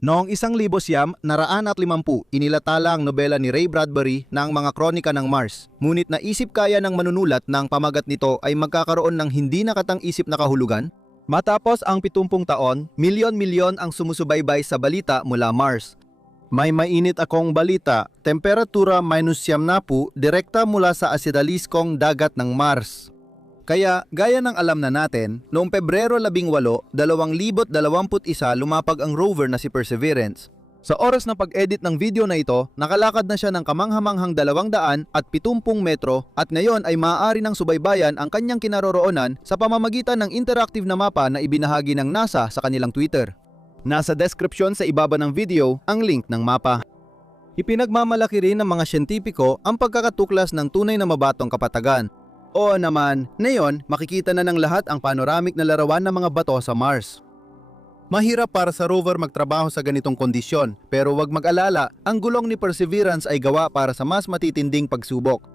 Noong 1950, inilatala ang nobela ni Ray Bradbury na ang mga kronika ng Mars. Ngunit naisip kaya ng manunulat na ang pamagat nito ay magkakaroon ng hindi nakatang-isip na kahulugan? Matapos ang 70 taon, milyon-milyon ang sumusubaybay sa balita mula Mars. May mainit akong balita, temperatura -90, direkta mula sa asidaliskong dagat ng Mars. Kaya, gaya ng alam na natin, noong Pebrero 18, 2021 lumapag ang rover na si Perseverance. Sa oras ng pag-edit ng video na ito, nakalakad na siya ng kamanghamanghang 270 metro at ngayon ay maaari ng subaybayan ang kanyang kinaroroonan sa pamamagitan ng interactive na mapa na ibinahagi ng NASA sa kanilang Twitter. Nasa description sa ibaba ng video ang link ng mapa. Ipinagmamalaki rin ng mga siyentipiko ang pagkakatuklas ng tunay na mabatong kapatagan. Oo naman, ngayon makikita na ng lahat ang panoramic na larawan ng mga bato sa Mars. Mahirap para sa rover magtrabaho sa ganitong kondisyon, pero huwag mag-alala, ang gulong ni Perseverance ay gawa para sa mas matitinding pagsubok.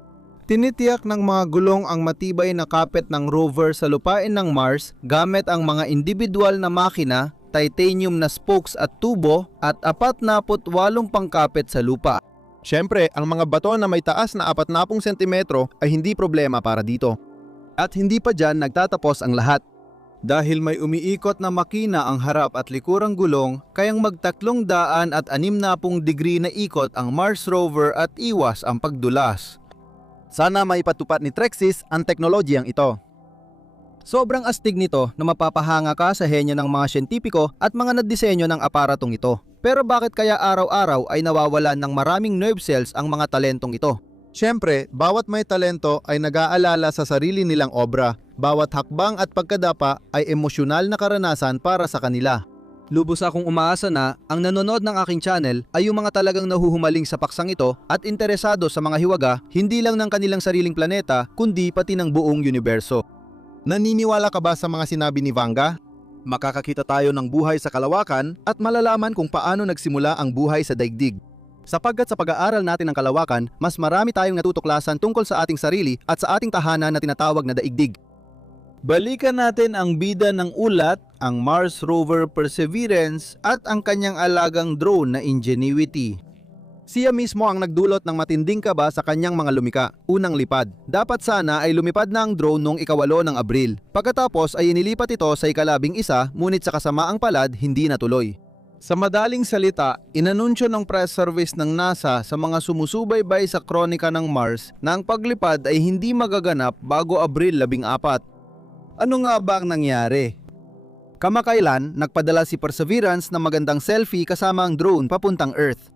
Tinitiyak ng mga gulong ang matibay na kapit ng rover sa lupain ng Mars gamit ang mga individual na makina, titanium na spokes at tubo at 48 pangkapit sa lupa. Siyempre, ang mga bato na may taas na 40 sentimetro ay hindi problema para dito. At hindi pa dyan nagtatapos ang lahat. Dahil may umiikot na makina ang harap at likurang gulong, kayang mag-360 degree na ikot ang Mars rover at iwas ang pagdulas. Sana maipatupad ni Trexis ang teknolohiyang ito. Sobrang astig nito na mapapahanga ka sa henyo ng mga siyentipiko at mga nagdisenyo ng aparatong ito. Pero bakit kaya araw-araw ay nawawalan ng maraming nerve cells ang mga talentong ito? Siyempre, bawat may talento ay nag-aalala sa sarili nilang obra. Bawat hakbang at pagkadapa ay emosyonal na karanasan para sa kanila. Lubos akong umaasa na ang nanonood ng aking channel ay yung mga talagang nahuhumaling sa paksang ito at interesado sa mga hiwaga hindi lang ng kanilang sariling planeta kundi pati ng buong universo. Naniniwala ka ba sa mga sinabi ni Vanga? Makakakita tayo ng buhay sa kalawakan at malalaman kung paano nagsimula ang buhay sa daigdig. Sapagkat sa pag-aaral natin ng kalawakan, mas marami tayong natutuklasan tungkol sa ating sarili at sa ating tahanan na tinatawag na daigdig. Balikan natin ang bida ng ulat, ang Mars rover Perseverance at ang kanyang alagang drone na Ingenuity. Siya mismo ang nagdulot ng matinding kaba sa kanyang mga lumika. Unang lipad. Dapat sana ay lumipad na ang drone noong 8 ng Abril. Pagkatapos ay inilipat ito sa 11, ngunit sa kasamaang palad hindi natuloy. Sa madaling salita, inanunsyo ng press service ng NASA sa mga sumusubaybay sa kronika ng Mars na ang paglipad ay hindi magaganap bago Abril 14. Ano nga ba ang nangyari? Kamakailan, nagpadala si Perseverance ng magandang selfie kasama ang drone papuntang Earth.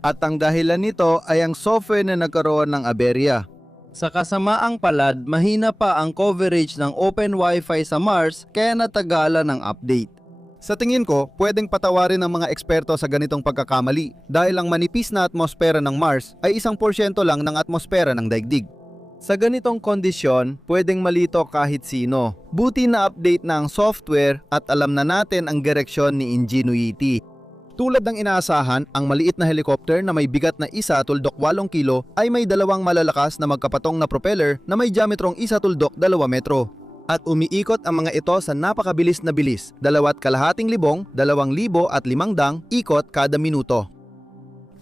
At ang dahilan nito ay ang software na nagkaroon ng aberya. Sa kasamaang palad, mahina pa ang coverage ng open wifi sa Mars kaya natagalan ng update. Sa tingin ko, pwedeng patawarin ng mga eksperto sa ganitong pagkakamali dahil ang manipis na atmosfera ng Mars ay 1% lang ng atmosfera ng daigdig. Sa ganitong kondisyon, pwedeng malito kahit sino. Buti na update na ang software at alam na natin ang direksyon ni Ingenuity. Tulad ng inaasahan, ang maliit na helicopter na may bigat na 1.8 kilo ay may dalawang malalakas na magkapatong na propeller na may diametrong 1.2 metro. At umiikot ang mga ito sa napakabilis na bilis, 2,500 ikot kada minuto.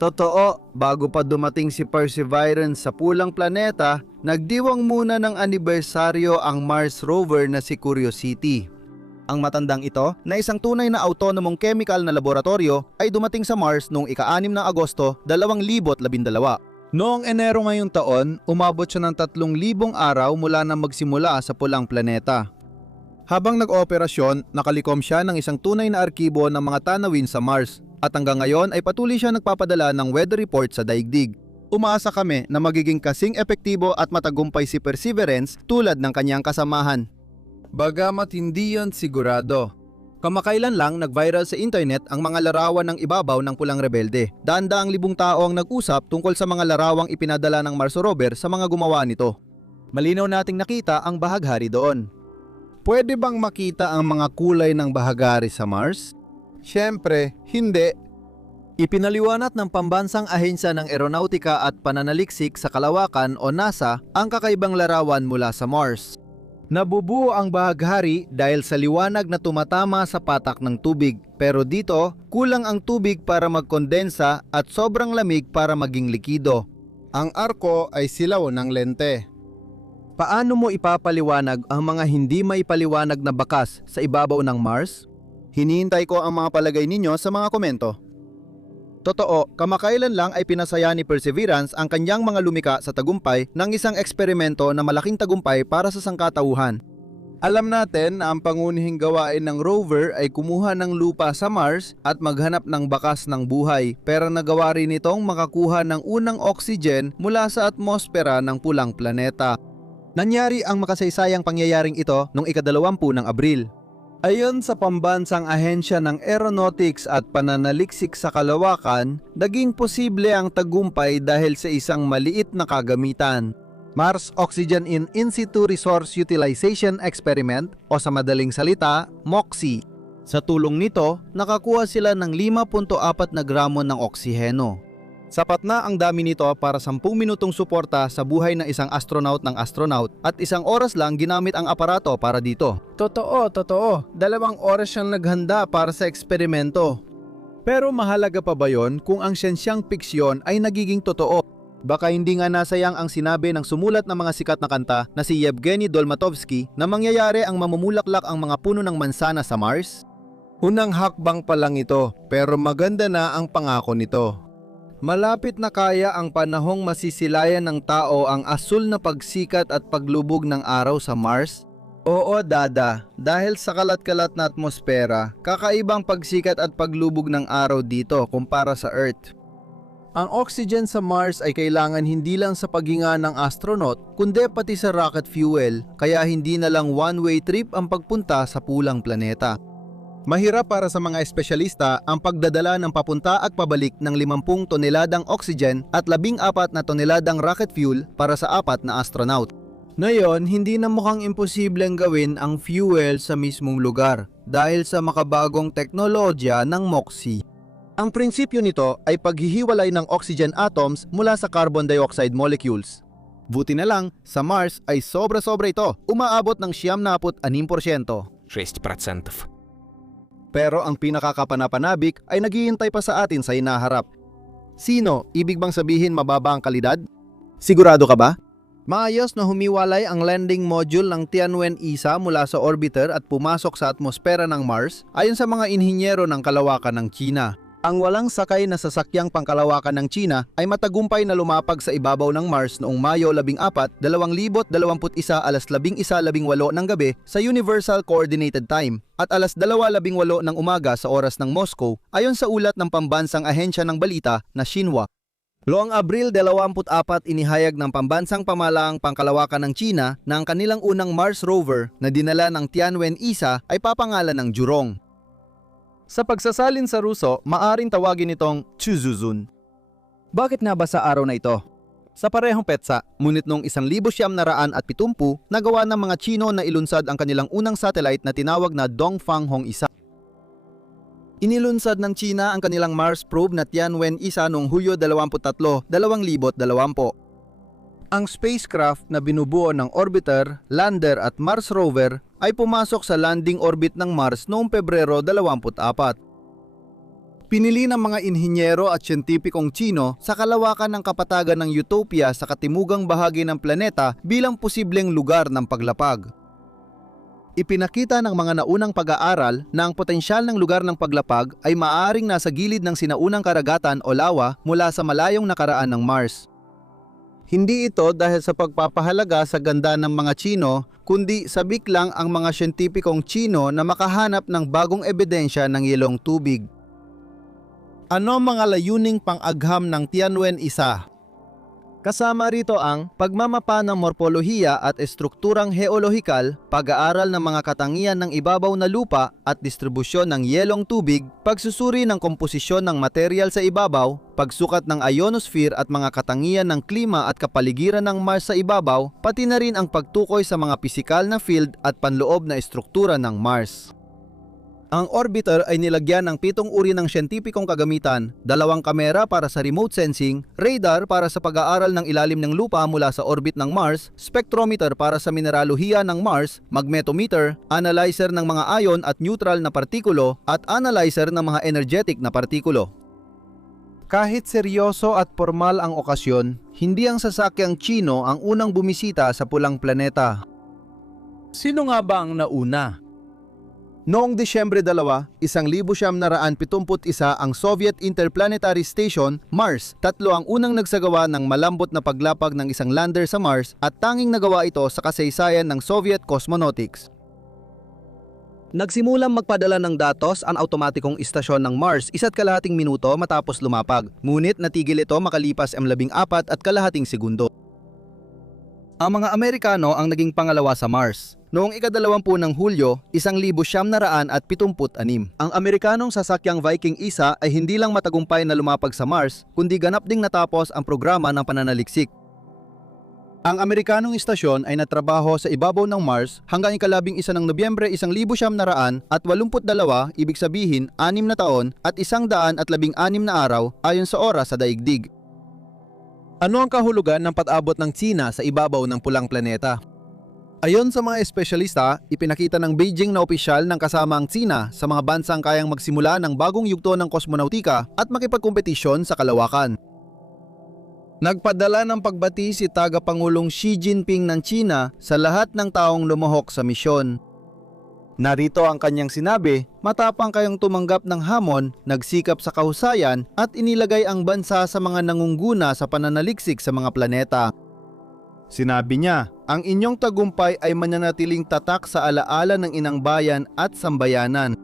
Totoo, bago pa dumating si Perseverance sa pulang planeta, nagdiwang muna ng anibersaryo ang Mars rover na si Curiosity. Ang matandang ito, na isang tunay na autonomong chemical na laboratorio, ay dumating sa Mars noong ika-6 ng Agosto, 2012. Noong Enero ngayong taon, umabot siya ng 3,000 araw mula na magsimula sa pulang planeta. Habang nag-ooperasyon, nakalikom siya ng isang tunay na arkibo ng mga tanawin sa Mars, at hanggang ngayon ay patuloy siya nagpapadala ng weather report sa daigdig. Umaasa kami na magiging kasing epektibo at matagumpay si Perseverance tulad ng kanyang kasamahan. Bagamat hindi yan sigurado. Kamakailan lang nag-viral sa internet ang mga larawan ng ibabaw ng pulang rebelde. Daan-daang libong tao ang nag-usap tungkol sa mga larawang ipinadala ng Mars rover sa mga gumawa nito. Malinaw nating nakita ang bahaghari doon. Pwede bang makita ang mga kulay ng bahaghari sa Mars? Siyempre, hindi. Ipinaliwanag ng Pambansang Ahensya ng Aeronautika at Pananaliksik sa Kalawakan o NASA ang kakaibang larawan mula sa Mars. Nabubuo ang bahaghari dahil sa liwanag na tumatama sa patak ng tubig. Pero dito, kulang ang tubig para magkondensa at sobrang lamig para maging likido. Ang arko ay silaw ng lente. Paano mo ipapaliwanag ang mga hindi maipaliwanag na bakas sa ibabaw ng Mars? Hinihintay ko ang mga palagay ninyo sa mga komento. Totoo, kamakailan lang ay pinasaya ni Perseverance ang kanyang mga lumika sa tagumpay ng isang eksperimento na malaking tagumpay para sa sangkatauhan. Alam natin na ang pangunihing gawain ng rover ay kumuha ng lupa sa Mars at maghanap ng bakas ng buhay, pero nagawa rin itong makakuha ng unang oxygen mula sa atmosfera ng pulang planeta. Nangyari ang makasaysayang pangyayaring ito noong ika-20 ng Abril. Ayon sa Pambansang Ahensya ng Aeronautics at Pananaliksik sa Kalawakan, naging posible ang tagumpay dahil sa isang maliit na kagamitan. Mars Oxygen in Situ Resource Utilization Experiment o sa madaling salita, MOXIE. Sa tulong nito, nakakuha sila ng 5.4 na gramo ng oksiheno. Sapat na ang dami nito para 10 minutong suporta sa buhay ng isang astronaut at 1 oras lang ginamit ang aparato para dito. Totoo. 2 oras siyang naghanda para sa eksperimento. Pero mahalaga pa ba yon kung ang siyensyang piksyon ay nagiging totoo? Baka hindi nga nasayang ang sinabi ng sumulat ng mga sikat na kanta na si Yevgeny Dolmatovsky na mangyayari ang mamumulaklak ang mga puno ng mansana sa Mars? Unang hakbang pa lang ito, pero maganda na ang pangako nito. Malapit na kaya ang panahong masisilayan ng tao ang asul na pagsikat at paglubog ng araw sa Mars? Oo, Dada. Dahil sa kalat-kalat na atmosfera, kakaibang pagsikat at paglubog ng araw dito kumpara sa Earth. Ang oxygen sa Mars ay kailangan hindi lang sa paghinga ng astronaut, kundi pati sa rocket fuel, kaya hindi na lang one-way trip ang pagpunta sa pulang planeta. Mahirap para sa mga espesyalista ang pagdadala ng papunta at pabalik ng 50 toneladang oxygen at 14 na toneladang rocket fuel para sa 4 na astronaut. Ngayon, hindi na mukhang imposibleng gawin ang fuel sa mismong lugar dahil sa makabagong teknolohiya ng MOXIE. Ang prinsipyo nito ay paghihiwalay ng oxygen atoms mula sa carbon dioxide molecules. Buti na lang, sa Mars ay sobra-sobra ito, umaabot ng 76%. 6%. Pero ang pinakakapanapanabik ay naghihintay pa sa atin sa hinaharap. Sino? Ibig bang sabihin mababa ang kalidad? Sigurado ka ba? Maayos na humiwalay ang landing module ng Tianwen-1 mula sa orbiter at pumasok sa atmosfera ng Mars ayon sa mga inhinyero ng kalawakan ng China. Ang walang sakay na sasakyang pangkalawakan ng China ay matagumpay na lumapag sa ibabaw ng Mars noong Mayo 14, 2021 alas 11:18 ng gabi sa Universal Coordinated Time at alas 2:18 ng umaga sa oras ng Moscow ayon sa ulat ng Pambansang Ahensya ng Balita na Xinhua. Noong Abril 24, inihayag ng Pambansang Pamahalaang Pangkalawakan ng China na ang kanilang unang Mars rover na dinala ng Tianwen-1 ay papangalan ng Jurong. Sa pagsasalin sa Ruso, maaring tawagin itong Chuzuzun. Bakit nga ba sa araw na ito? Sa parehong petsa, ngunit noong 1970 nagawa ng mga Chino na ilunsad ang kanilang unang satellite na tinawag na Dongfang-1. Inilunsad ng China ang kanilang Mars probe na Tianwen-1 noong Hulyo 23, 2020. Ang spacecraft na binubuo ng orbiter, lander at Mars rover ay pumasok sa landing orbit ng Mars noong Pebrero 24. Pinili ng mga inhinyero at siyentipikong Chino sa kalawakan ng kapatagan ng Utopia sa katimugang bahagi ng planeta bilang posibleng lugar ng paglapag. Ipinakita ng mga naunang pag-aaral na ang potensyal ng lugar ng paglapag ay maaaring nasa gilid ng sinaunang karagatan o lawa mula sa malayong nakaraan ng Mars. Hindi ito dahil sa pagpapahalaga sa ganda ng mga Chino, kundi sabik lang ang mga siyentipikong Chino na makahanap ng bagong ebidensya ng yelong tubig. Ano mga layuning pang-agham ng Tianwen-1? Kasama rito ang pagmamapa ng morpolohiya at estrukturang heolohikal, pag-aaral ng mga katangian ng ibabaw na lupa at distribusyon ng yelong tubig, pagsusuri ng komposisyon ng material sa ibabaw, pagsukat ng ionosphere at mga katangian ng klima at kapaligiran ng Mars sa ibabaw, pati na rin ang pagtukoy sa mga pisikal na field at panloob na estruktura ng Mars. Ang orbiter ay nilagyan ng 7 uri ng siyentipikong kagamitan, 2 kamera para sa remote sensing, radar para sa pag-aaral ng ilalim ng lupa mula sa orbit ng Mars, spectrometer para sa mineralohiya ng Mars, magnetometer, analyzer ng mga ion at neutral na partikulo, at analyzer ng mga energetic na partikulo. Kahit seryoso at formal ang okasyon, hindi ang sasakyang Tsino ang unang bumisita sa pulang planeta. Sino nga ba ang nauna? Noong Disyembre 2, 1971 ang Soviet Interplanetary Station, Mars. 3 ang unang nagsagawa ng malambot na paglapag ng isang lander sa Mars at tanging nagawa ito sa kasaysayan ng Soviet cosmonautics. Nagsimulang magpadala ng datos ang automatikong istasyon ng Mars 1.5 minuto matapos lumapag, ngunit natigil ito makalipas 14 at kalahating segundo. Ang mga Amerikano ang naging pangalawa sa Mars. Noong ika-20 ng Hulyo, 1976, ang Amerikanong sasakyang Viking 1 ay hindi lang matagumpay na lumapag sa Mars, kundi ganap ding natapos ang programa ng pananaliksik. Ang Amerikanong istasyon ay natrabaho sa ibabaw ng Mars hanggang ika-11 ng Nobyembre 1982, ibig sabihin 6 na taon at 116 na araw ayon sa oras sa daigdig. Ano ang kahulugan ng pag-abot ng Tsina sa ibabaw ng pulang planeta? Ayon sa mga espesyalista, ipinakita ng Beijing na opisyal ng kasama ang Tsina sa mga bansang kayang magsimula ng bagong yugto ng kosmonautika at makipagkompetisyon sa kalawakan. Nagpadala ng pagbati si Tagapangulong Xi Jinping ng Tsina sa lahat ng taong lumahok sa misyon. Narito ang kanyang sinabi, matapang kayong tumanggap ng hamon, nagsikap sa kahusayan at inilagay ang bansa sa mga nangungguna sa pananaliksik sa mga planeta. Sinabi niya, ang inyong tagumpay ay mananatiling tatak sa alaala ng inang bayan at sambayanan.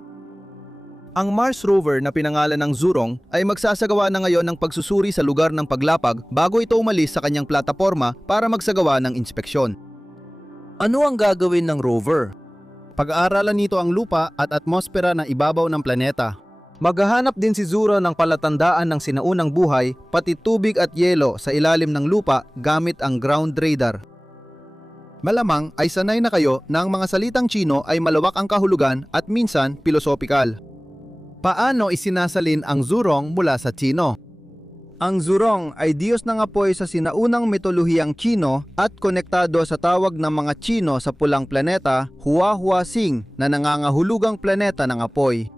Ang Mars rover na pinangalan ng Zhurong ay magsasagawa na ngayon ng pagsusuri sa lugar ng paglapag bago ito umalis sa kanyang plataporma para magsagawa ng inspeksyon. Ano ang gagawin ng rover? Pag-aaralan nito ang lupa at atmosfera ng ibabaw ng planeta. Maghahanap din si Zhurong ng palatandaan ng sinaunang buhay, pati tubig at yelo sa ilalim ng lupa gamit ang ground radar. Malamang ay sanay na kayo na ang mga salitang Tsino ay malawak ang kahulugan at minsan pilosopikal. Paano isinasalin ang Zhurong mula sa Tsino? Ang Zhurong ay diyos ng apoy sa sinaunang mitolohiyang Tsino at konektado sa tawag ng mga Tsino sa pulang planeta, Hua-Hua-Sing, na nangangahulugang planeta ng apoy.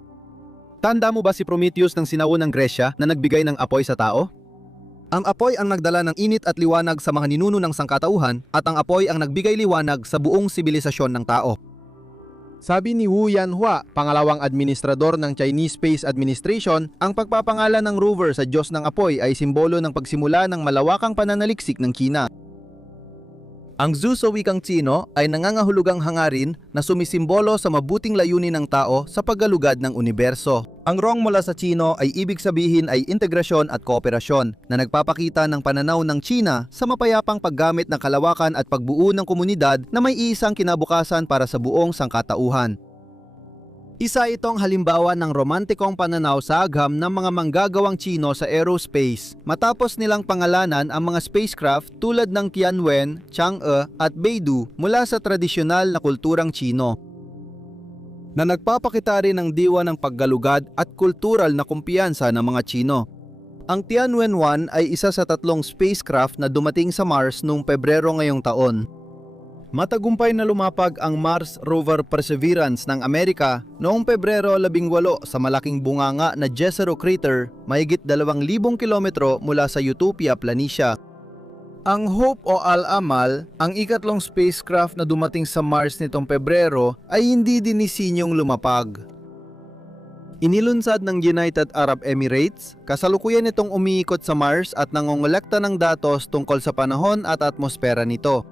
Tanda mo ba si Prometheus ng sinaunang Gresya na nagbigay ng apoy sa tao? Ang apoy ang nagdala ng init at liwanag sa mga ninuno ng sangkatauhan at ang apoy ang nagbigay liwanag sa buong sibilisasyon ng tao. Sabi ni Wu Yanhua, pangalawang administrador ng Chinese Space Administration, ang pagpapangalan ng rover sa Diyos ng Apoy ay simbolo ng pagsimula ng malawakang pananaliksik ng China. Ang Zhu sa wikang Tsino ay nangangahulugang hangarin na sumisimbolo sa mabuting layunin ng tao sa paggalugad ng universo. Ang Rong mula sa Tsino ay ibig sabihin ay integrasyon at kooperasyon na nagpapakita ng pananaw ng Tsina sa mapayapang paggamit ng kalawakan at pagbuo ng komunidad na may iisang kinabukasan para sa buong sangkatauhan. Isa itong halimbawa ng romantikong pananaw sa agham ng mga manggagawang Tsino sa aerospace matapos nilang pangalanan ang mga spacecraft tulad ng Tianwen, Chang'e at Beidou mula sa tradisyonal na kulturang Tsino, na nagpapakita rin ng diwa ng paggalugad at kultural na kumpiyansa ng mga Tsino. Ang Tianwen-1 ay isa sa 3 spacecraft na dumating sa Mars noong Pebrero ngayong taon. Matagumpay na lumapag ang Mars Rover Perseverance ng Amerika noong Pebrero 18 sa malaking bunganga na Jezero Crater, mahigit 2,000 kilometro mula sa Utopia, Planitia. Ang Hope o Al-Amal, ang ikatlong spacecraft na dumating sa Mars nitong Pebrero, ay hindi dinisinyong lumapag. Inilunsad ng United Arab Emirates, kasalukuyan itong umiikot sa Mars at nangongolekta ng datos tungkol sa panahon at atmosfera nito.